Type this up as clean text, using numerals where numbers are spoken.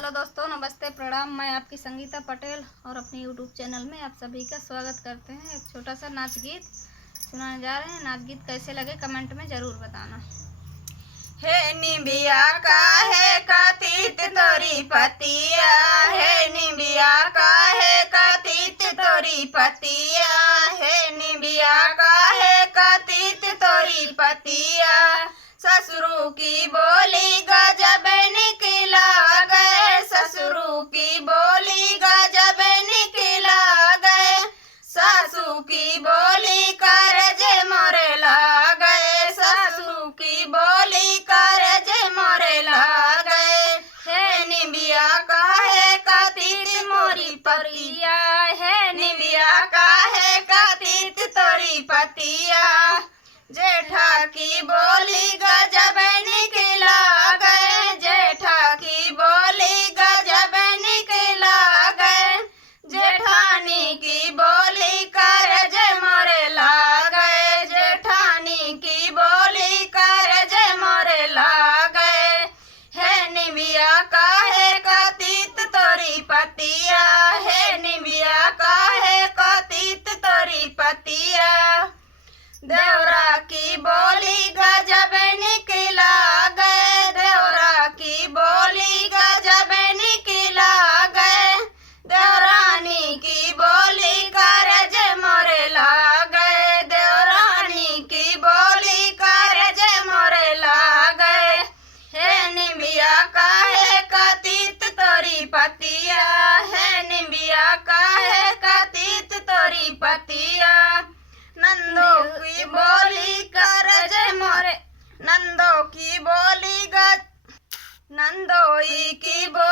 Hello दोस्तों, नमस्ते, प्रणाम। मैं आपकी संगीता पटेल और अपने यूट्यूब चैनल में आप सभी का स्वागत करते हैं। एक छोटा सा नाच गीत सुनाने जा रहे हैं। नाच गीत कैसे लगे कमेंट में ज़रूर बताना। हे निबिया का है कतीत तोरी पतिया, हे निबिया का है कतीत तोरी पतिया, हे निबिया का है कतीत तोरी पतिया। ससुरु की बोली गजब निकला गए, ससुरु की बोली गजब निकला गए, सासू की बोली करज मोरे ला गए, सासू की बोली करज मोरे ला गए। हे निबिया का है कतीत मोरी पतिया, हे निबिया का है कतीत तोरी पतिया। जेठा की बोली गजब निकला गए, जेठा की बोली गजब निकला गए, जेठानी की बोली करज मोरे ला गए, जेठानी की बोली करज मोरे ला गए। हे निबिया का है कतीत तोरी पतिया, हे निबिया का है कतीत तोरी पतिया। देवरा की बोली गजब निकला गए, देवरा की बोली गजब निकला गए, देवरानी की बोली करज मोरे ला गए, देवरानी की बोली करज मोरे ला गए। हे निबिया का है कतीत तोरी पतिया, हे निबिया का है कतीत तोरी पतिया। नंदो की बोली करज मोरे, नंदो की बोली नंदोई की बोली